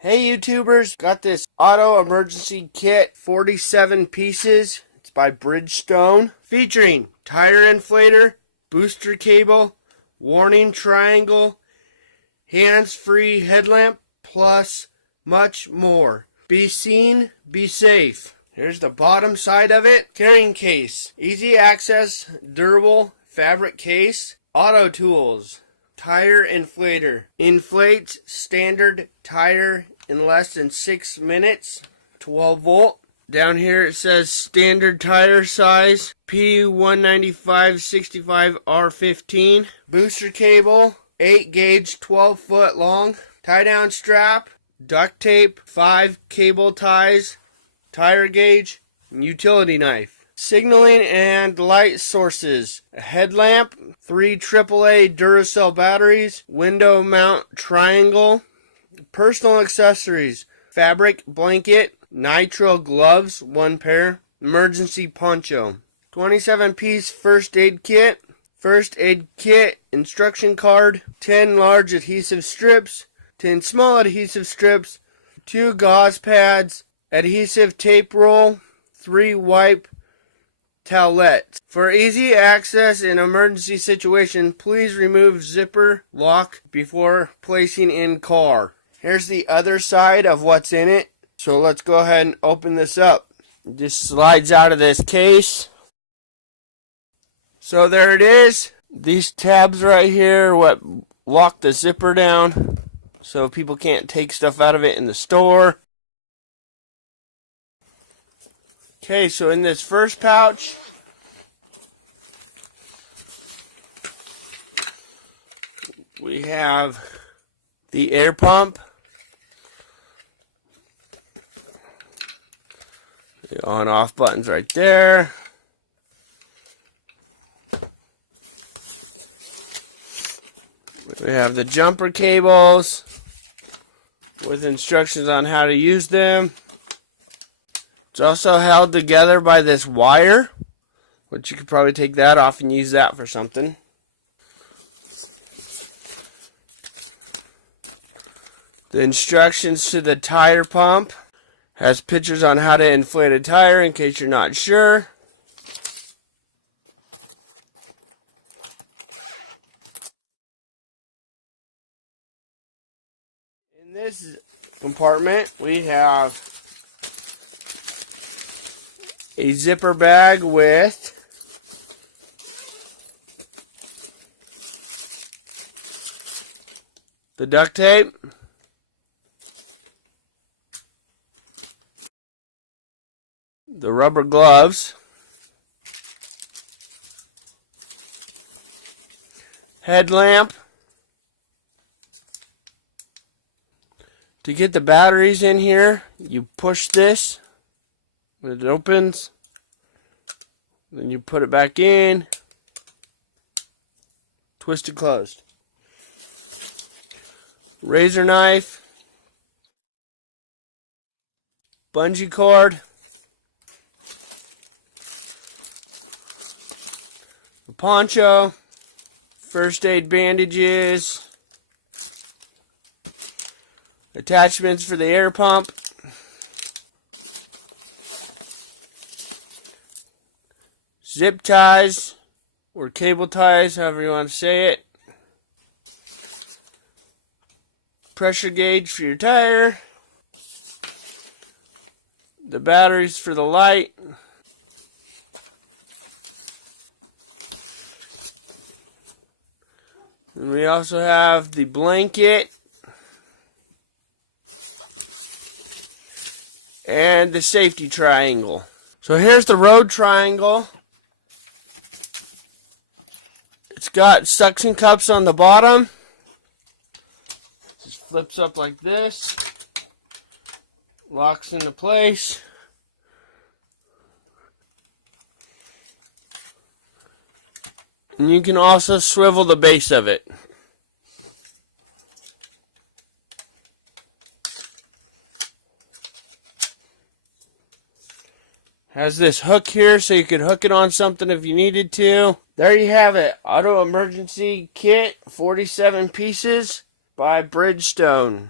Hey YouTubers, got this auto emergency kit, 47 pieces. It's by Bridgestone, featuring tire inflator, booster cable, warning triangle, hands-free headlamp, plus much more. Be seen, be safe. Here's the bottom side of it. Carrying case, easy access, durable fabric case, auto tools. Tire inflator. Inflates standard tire in less than 6 minutes. 12 volt. Down here it says standard tire size. P195/65R15. Booster cable. 8 gauge 12 foot long. Tie down strap. Duct tape. 5 cable ties. Tire gauge. And utility knife. Signaling and light sources. A headlamp, 3 AAA Duracell batteries, window mount triangle, personal accessories, fabric blanket, nitrile gloves, 1 pair, emergency poncho. 27-piece first aid kit, instruction card, 10 large adhesive strips, 10 small adhesive strips, 2 gauze pads, adhesive tape roll, 3 wipe towelettes. For easy access in emergency situation, please remove zipper lock before placing in car. Here's the other side of what's in it. So let's go ahead and open this up. It just slides out of this case. So there it is. These tabs right here what lock the zipper down so people can't take stuff out of it in the store. Okay, so in this first pouch, we have the air pump, the on-off buttons right there. We have the jumper cables with instructions on how to use them. It's also held together by this wire, which you could probably take that off and use that for something. The instructions to the tire pump has pictures on how to inflate a tire in case you're not sure. In this compartment, we have a zipper bag with the duct tape, the rubber gloves, headlamp. To get the batteries in here, you push this. When it opens, then you put it back in, twist it closed. Razor knife, bungee cord, a poncho, first aid bandages, attachments for the air pump, zip ties, or cable ties, however you want to say it. Pressure gauge for your tire. The batteries for the light. And we also have the blanket. And the safety triangle. So here's the road triangle. It's got suction cups on the bottom. Just flips up like this. Locks into place. And you can also swivel the base of it. Has this hook here so you could hook it on something if you needed to. There you have it. Auto emergency kit, 47 pieces by Bridgestone.